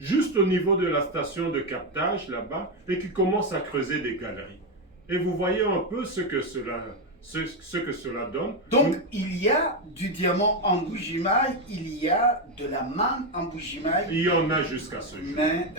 juste au niveau de la station de captage là-bas, et qui commence à creuser des galeries. Et vous voyez un peu ce que cela donne. Donc, il y a du diamant en Bujimaï, il y a de la manne en Bujimaï, Il y en a jusqu'à ce jour. mais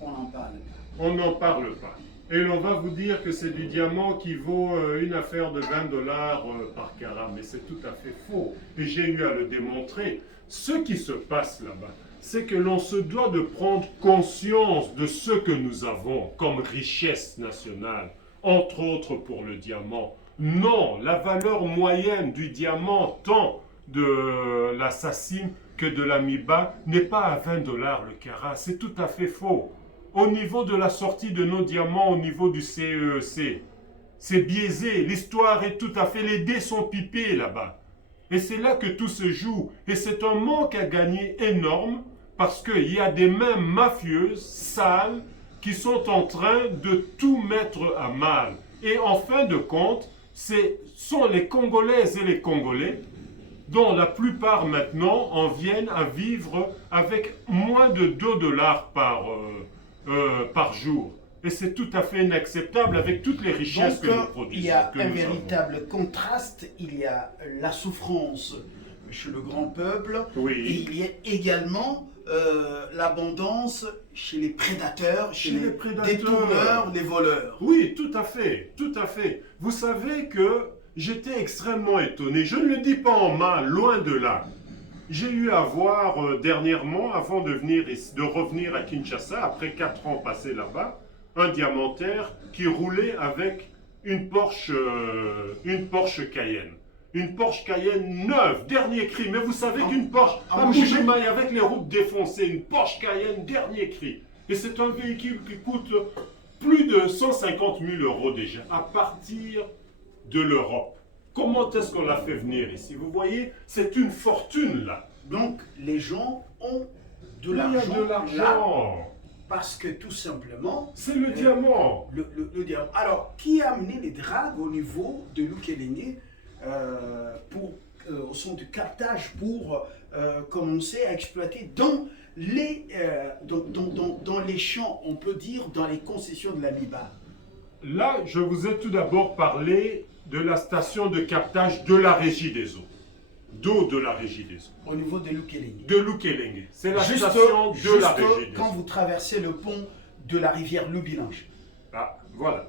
on en parle. On n'en parle pas. Et l'on va vous dire que c'est du diamant qui vaut une affaire de 20 dollars par carat, mais c'est tout à fait faux. Et j'ai eu à le démontrer. Ce qui se passe là-bas, c'est que l'on se doit de prendre conscience de ce que nous avons comme richesse nationale, entre autres pour le diamant. Non, la valeur moyenne du diamant, tant de l'assassin que de l'amiba, n'est pas à 20 dollars le carat. C'est tout à fait faux. Au niveau de la sortie de nos diamants, au niveau du CEEC, c'est biaisé. L'histoire est tout à fait... Les dés sont pipés là-bas. Et c'est là que tout se joue. Et c'est un manque à gagner énorme parce qu'il y a des mains mafieuses, sales, qui sont en train de tout mettre à mal. Et en fin de compte, ce sont les Congolaises et les Congolais dont la plupart maintenant en viennent à vivre avec moins de 2 dollars par jour. Et c'est tout à fait inacceptable avec toutes les richesses que nous produisons. Il y a un véritable contraste, il y a la souffrance chez le grand peuple, oui. Et il y a également l'abondance chez les prédateurs, chez les détourneurs, les voleurs. Oui, tout à fait, tout à fait. Vous savez que j'étais extrêmement étonné, je ne le dis pas en mal, loin de là. J'ai eu à voir dernièrement, avant de revenir à Kinshasa, après 4 ans passés là-bas, un diamantaire qui roulait avec une Porsche Cayenne. Une Porsche Cayenne neuve, dernier cri. Mais vous savez qu'une Porsche, avec les routes défoncées, une Porsche Cayenne, dernier cri. Et c'est un véhicule qui coûte plus de 150 000 euros déjà, à partir de l'Europe. Comment est-ce qu'on l'a fait venir ici? Vous voyez, c'est une fortune là. Donc les gens ont de l'argent. Il y a de l'argent. Parce que tout simplement... C'est le diamant. Le diamant. Alors, qui a amené les dragues au niveau de Lukelenge au son du captage pour commencer à exploiter dans les champs, on peut dire, dans les concessions de la Miba? Là, je vous ai tout d'abord parlé de la station de captage de la Régie des eaux. D'eau de la Régie des eaux. Au niveau de Lukelenge. De Lukelenge. C'est la station de la Régie des eaux. Quand vous traversez le pont de la rivière Lubilange. Ah, voilà.